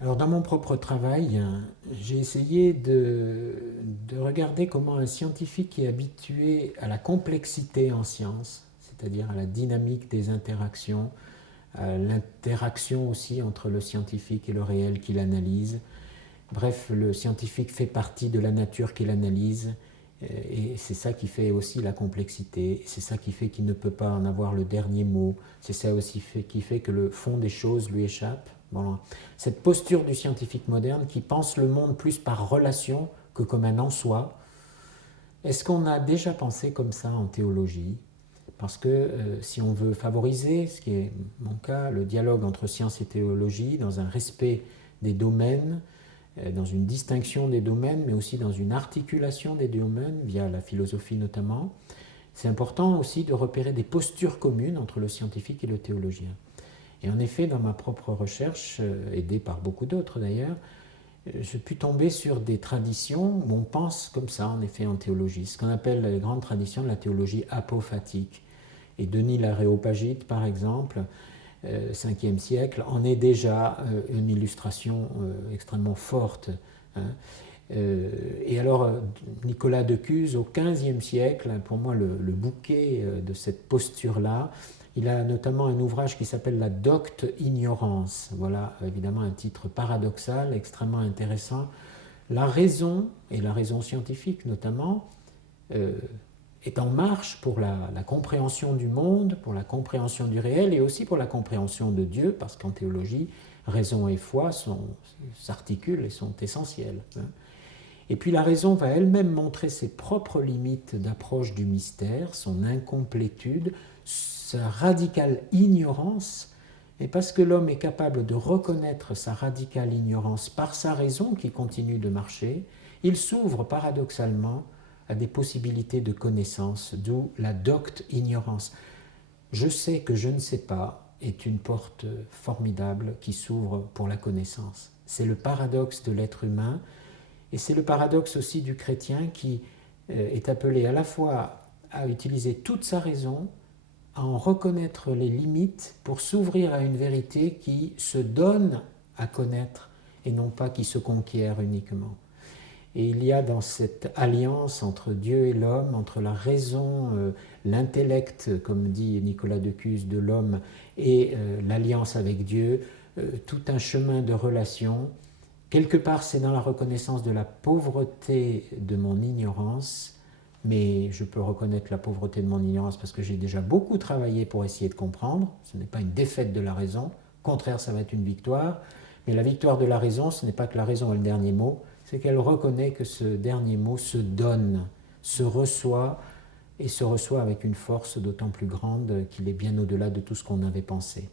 Alors dans mon propre travail, j'ai essayé de regarder comment un scientifique qui est habitué à la complexité en science, c'est-à-dire à la dynamique des interactions, à l'interaction aussi entre le scientifique et le réel qu'il analyse. Bref, le scientifique fait partie de la nature qu'il analyse et c'est ça qui fait aussi la complexité, c'est ça qui fait qu'il ne peut pas en avoir le dernier mot, c'est ça aussi qui fait que le fond des choses lui échappe. Voilà. Cette posture du scientifique moderne qui pense le monde plus par relation que comme un en soi, est-ce qu'on a déjà pensé comme ça en théologie? Parce que si on veut favoriser, ce qui est mon cas, le dialogue entre science et théologie, dans un respect des domaines, dans une distinction des domaines, mais aussi dans une articulation des domaines, via la philosophie notamment, c'est important aussi de repérer des postures communes entre le scientifique et le théologien. Et en effet, dans ma propre recherche, aidée par beaucoup d'autres d'ailleurs, je puis tomber sur des traditions où on pense comme ça, en effet, en théologie, ce qu'on appelle les grandes traditions de la théologie apophatique. Et Denis l'Aréopagite, par exemple, 5e siècle, en est déjà une illustration extrêmement forte. Hein. Et alors, Nicolas de Cuse, au XVe siècle, pour moi, le bouquet de cette posture-là, il a notamment un ouvrage qui s'appelle La docte ignorance. Voilà, évidemment, un titre paradoxal, extrêmement intéressant. La raison, et la raison scientifique notamment, euh, est en marche pour la compréhension du monde, pour la compréhension du réel et aussi pour la compréhension de Dieu, parce qu'en théologie, raison et foi s'articulent et sont essentiels. Et puis la raison va elle-même montrer ses propres limites d'approche du mystère, son incomplétude, sa radicale ignorance, et parce que l'homme est capable de reconnaître sa radicale ignorance par sa raison qui continue de marcher, il s'ouvre paradoxalement à des possibilités de connaissance, d'où la docte ignorance. Je sais que je ne sais pas est une porte formidable qui s'ouvre pour la connaissance. C'est le paradoxe de l'être humain et c'est le paradoxe aussi du chrétien qui est appelé à la fois à utiliser toute sa raison, à en reconnaître les limites pour s'ouvrir à une vérité qui se donne à connaître et non pas qui se conquiert uniquement. Et il y a dans cette alliance entre Dieu et l'homme, entre la raison, l'intellect, comme dit Nicolas de Cuse, de l'homme, et l'alliance avec Dieu, tout un chemin de relation. Quelque part, c'est dans la reconnaissance de la pauvreté de mon ignorance, mais je peux reconnaître la pauvreté de mon ignorance parce que j'ai déjà beaucoup travaillé pour essayer de comprendre. Ce n'est pas une défaite de la raison, au contraire, ça va être une victoire. Mais la victoire de la raison, ce n'est pas que la raison a le dernier mot, c'est qu'elle reconnaît que ce dernier mot se donne, se reçoit, et se reçoit avec une force d'autant plus grande qu'il est bien au-delà de tout ce qu'on avait pensé.